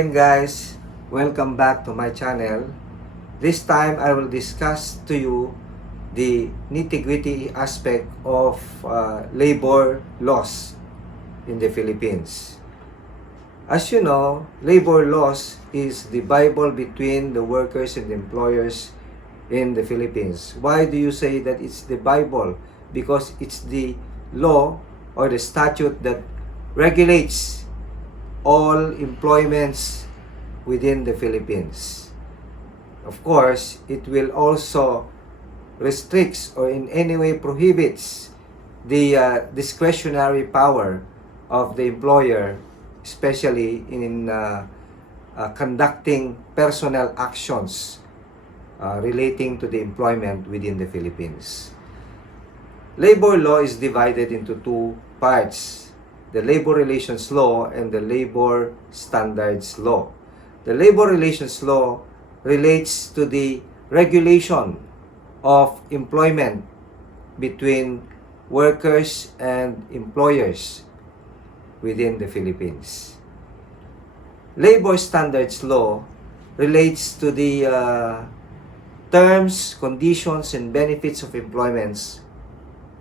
again guys, welcome back to my channel. This time I will discuss to you the nitty-gritty aspect of labor laws in the Philippines. As you know, labor laws is the Bible between the workers and the employers in the Philippines. Why do you say that it's the Bible? Because it's the law or the statute that regulates all employments within the Philippines. Of course, it will also restricts or in any way prohibits the discretionary power of the employer, especially in conducting personnel actions relating to the employment within the Philippines. Labor law is divided into two parts: the Labor Relations Law and the Labor Standards Law. The Labor Relations Law relates to the regulation of employment between workers and employers within the Philippines. Labor Standards Law relates to the terms, conditions, and benefits of employments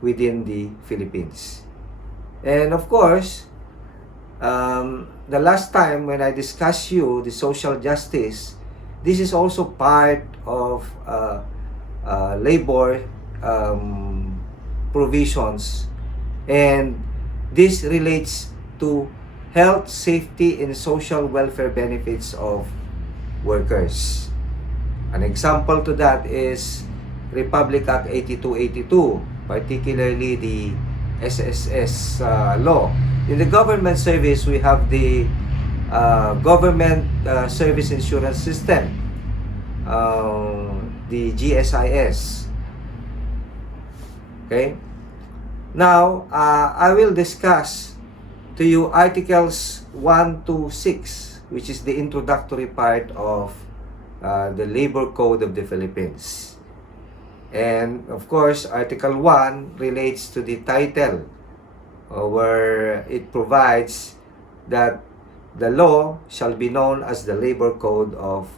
within the Philippines. And of course, the last time when I discussed you the social justice, this is also part of labor provisions, and this relates to health, safety, and social welfare benefits of workers. An example to that is Republic Act 8282, particularly the SSS law. In the government service, we have the Government Service Insurance System, the GSIS. Okay? Now, I will discuss to you Articles 1 to 6, which is the introductory part of the Labor Code of the Philippines. And of course, Article 1 relates to the title, where it provides that the law shall be known as the Labor Code of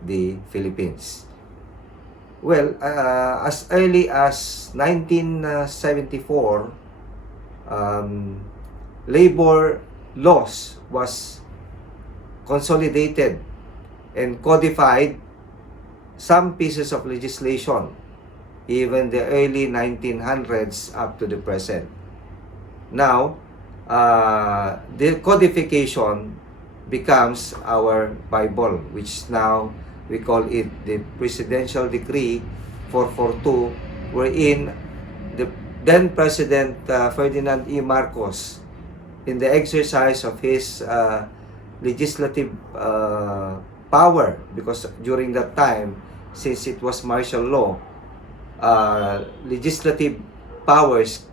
the Philippines. Well, as early as 1974, labor laws was consolidated and codified some pieces of legislation, even the early 1900s up to the present. Now, the codification becomes our Bible, which now we call it the Presidential Decree 442, wherein the then President Ferdinand E. Marcos, in the exercise of his legislative power, because during that time, since it was martial law, legislative powers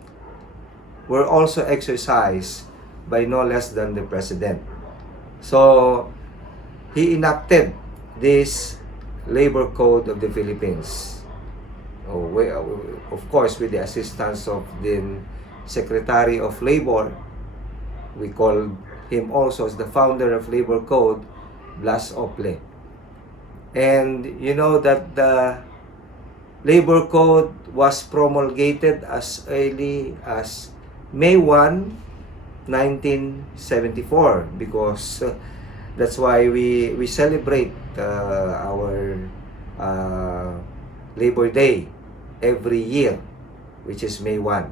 were also exercised by no less than the President. So, he enacted this Labor Code of the Philippines. Of course, with the assistance of the Secretary of Labor. We call him also as the founder of Labor Code, Blas Ople. And you know that the Labor Code was promulgated as early as May 1, 1974, because that's why we celebrate our Labor Day every year, which is May 1.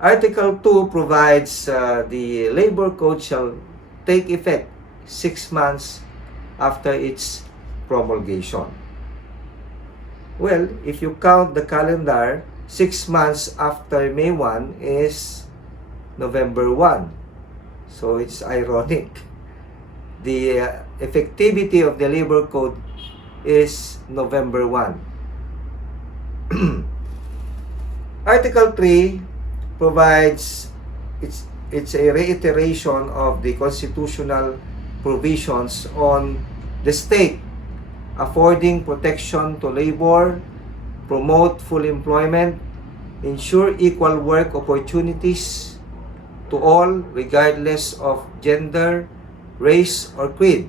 Article 2 provides the Labor Code shall take effect 6 months after its promulgation. Well, if you count the calendar, 6 months after May 1 is November 1. So it's ironic. The effectivity of the Labor Code is November 1. Article 3 provides, it's a reiteration of the constitutional provisions on the state affording protection to labor, promote full employment, ensure equal work opportunities to all regardless of gender, race, or creed,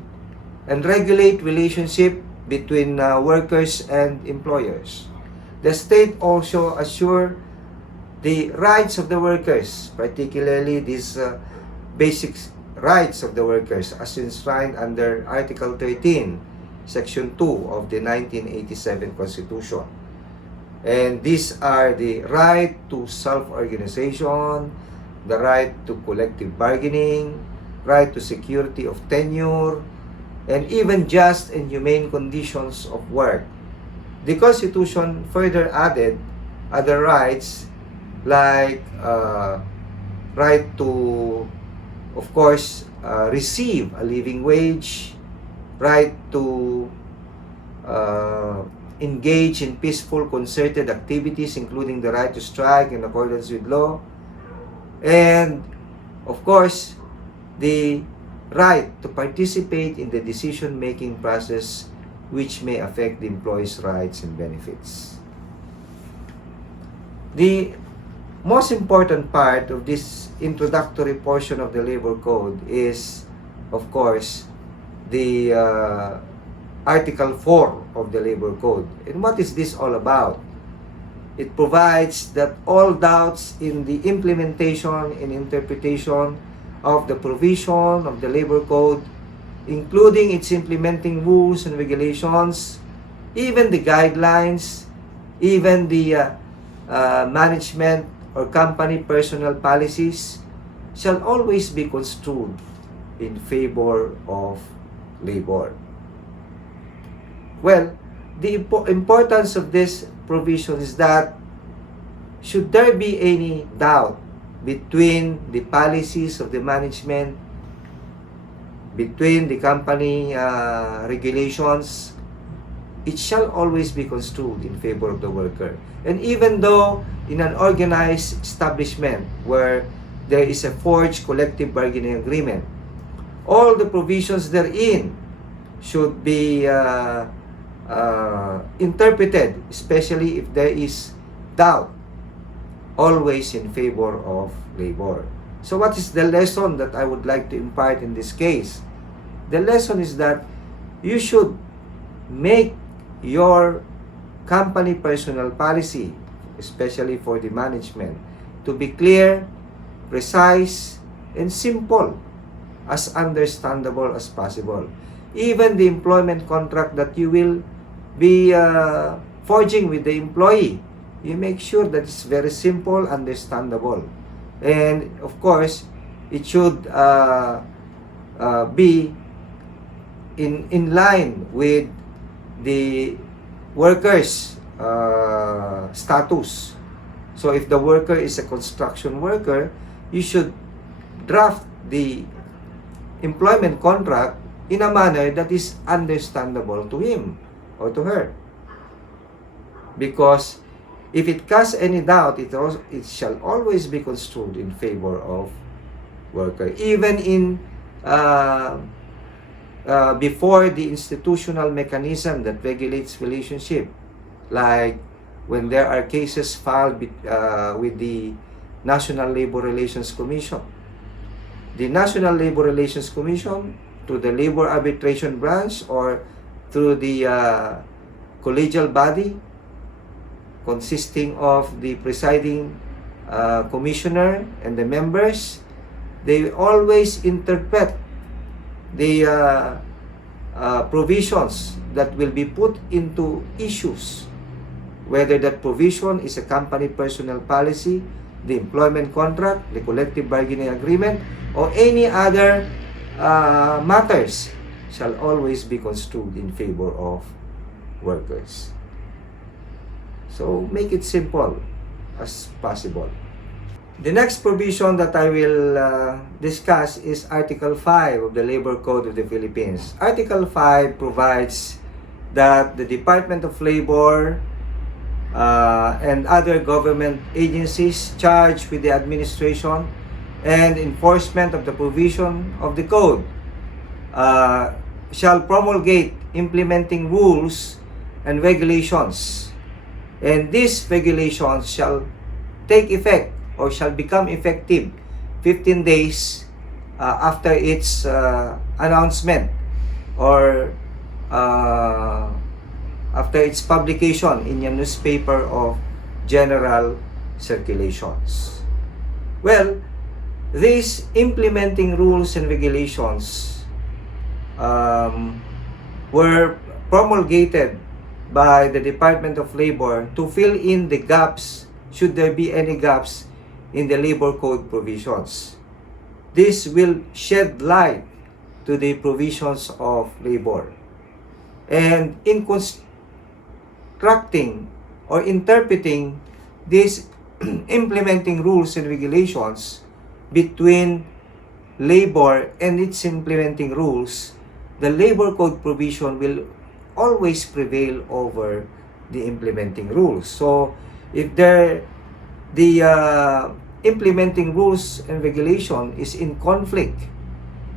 and regulate relationship between workers and employers. The state also assure the rights of the workers, particularly these basic rights of the workers as enshrined under Article 13, Section 2 of the 1987 Constitution. And these are the right to self-organization, the right to collective bargaining, right to security of tenure, and even just and humane conditions of work. The Constitution further added other rights like right to, of course, receive a living wage, right to engage in peaceful concerted activities, including the right to strike in accordance with law, and of course the right to participate in the decision-making process which may affect the employee's rights and benefits. The most important part of this introductory portion of the Labor Code is, of course, the Article 4 of the Labor Code. And what is this all about? It provides that all doubts in the implementation and interpretation of the provision of the Labor Code, including its implementing rules and regulations, even the guidelines, even the management or company personnel policies, shall always be construed in favor of labor. Well, the importance of this provision is that should there be any doubt between the policies of the management, between the company regulations, it shall always be construed in favor of the worker. And even though in an organized establishment where there is a forged collective bargaining agreement, all the provisions therein should be interpreted, especially if there is doubt, always in favor of labor. So what is the lesson that I would like to impart in this case? The lesson is that you should make your company personnel policy, especially for the management, to be clear, precise, and simple, as understandable as possible. Even the employment contract that you will be forging with the employee, you make sure that it's very simple, understandable. And of course, it should be in line with the worker's status. So if the worker is a construction worker, you should draft the employment contract in a manner that is understandable to him or to her. Because if it casts any doubt, it shall always be construed in favor of worker. Even in before the institutional mechanism that regulates relationship, like when there are cases filed with the National Labor Relations Commission. The National Labor Relations Commission, through the Labor Arbitration Branch or through the collegial body consisting of the presiding commissioner and the members, they always interpret the provisions that will be put into issues, whether that provision is a company personnel policy, the employment contract, the collective bargaining agreement, or any other matters, shall always be construed in favor of workers. So make it simple as possible. The next provision that I will discuss is Article 5 of the Labor Code of the Philippines. Article 5 provides that the Department of Labor and other government agencies charged with the administration and enforcement of the provision of the code shall promulgate implementing rules and regulations. And these regulations shall take effect or shall become effective 15 days after its announcement or uh, after its publication in a newspaper of general circulations. Well, these implementing rules and regulations were promulgated by the Department of Labor to fill in the gaps, should there be any gaps in the labor code provisions. This will shed light to the provisions of labor. And in constructing or interpreting these implementing rules and regulations between labor and its implementing rules, the labor code provision will always prevail over the implementing rules. So if the implementing rules and regulation is in conflict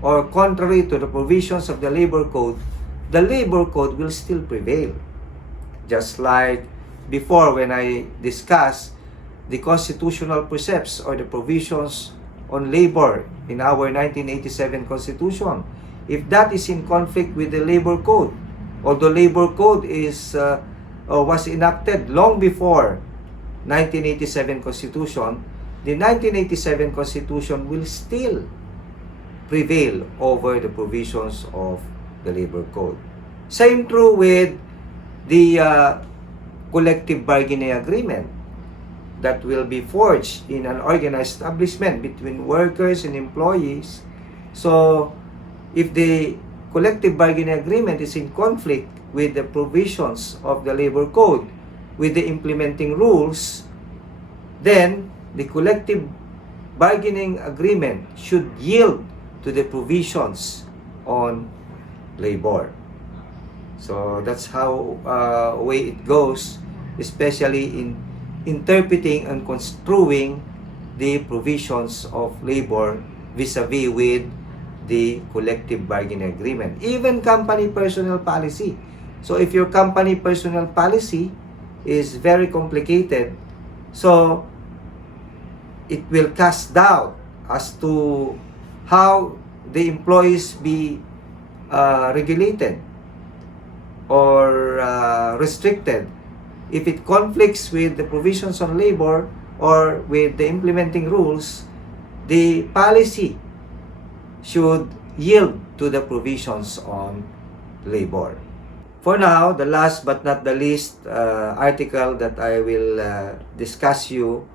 or contrary to the provisions of the labor code will still prevail. Just like before when I discussed the constitutional precepts or the provisions on labor in our 1987 Constitution, if that is in conflict with the labor code, although labor code was enacted long before 1987 Constitution, the 1987 Constitution will still prevail over the provisions of the labor code. Same true with the collective bargaining agreement that will be forged in an organized establishment between workers and employees. So, if the collective bargaining agreement is in conflict with the provisions of the labor code, with the implementing rules, then the collective bargaining agreement should yield to the provisions on labor. So that's how way it goes, especially in interpreting and construing the provisions of labor vis-a-vis with the collective bargaining agreement. Even company personnel policy. So if your company personnel policy is very complicated, so it will cast doubt as to how the employees be regulated or restricted. If it conflicts with the provisions on labor or with the implementing rules, the policy should yield to the provisions on labor. For now, the last but not the least article that I will discuss you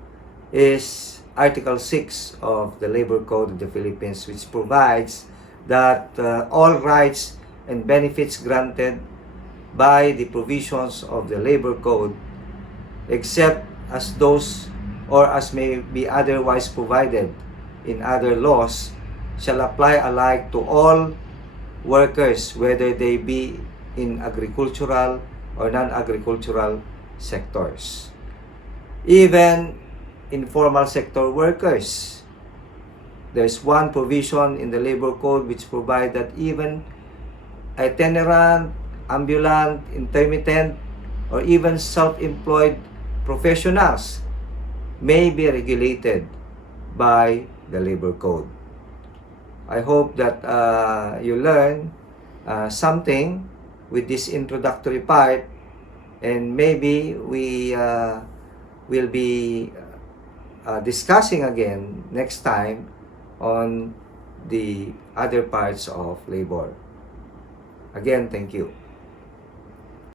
is Article 6 of the Labor Code of the Philippines, which provides that all rights and benefits granted by the provisions of the Labor Code, except as those or as may be otherwise provided in other laws, shall apply alike to all workers, whether they be in agricultural or non-agricultural sectors. Even informal sector workers, there's one provision in the Labor Code which provides that even itinerant, ambulant, intermittent, or even self-employed professionals may be regulated by the Labor Code. I hope that you learn something with this introductory part, and maybe we will be discussing again next time on the other parts of labor. Again, thank you.